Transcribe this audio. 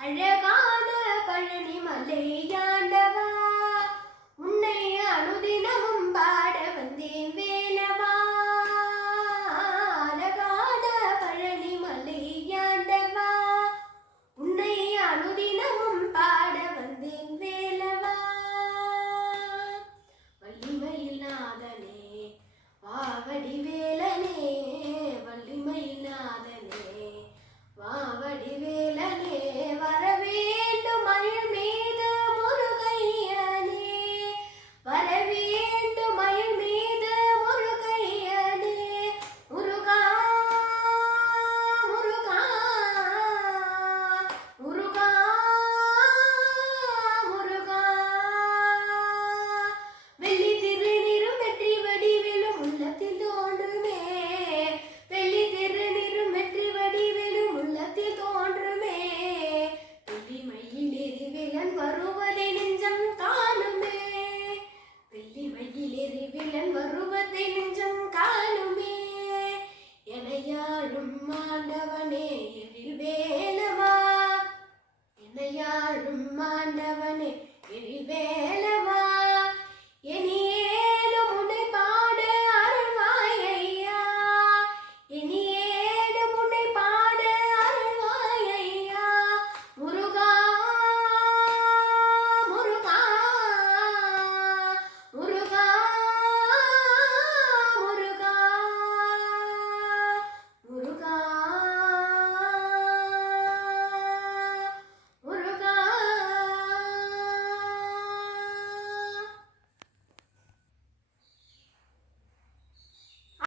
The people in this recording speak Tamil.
அழகான பழனி மலையாண்டவா உன்னை அனுதினமும் பாட வந்தேன் வேலவா? அழகான பழனி மலையாண்டவா உன்னை அனுதினமும் பாட வந்தேன் வேலவா? வலிமையில்லாதனே வாவடிவே baby.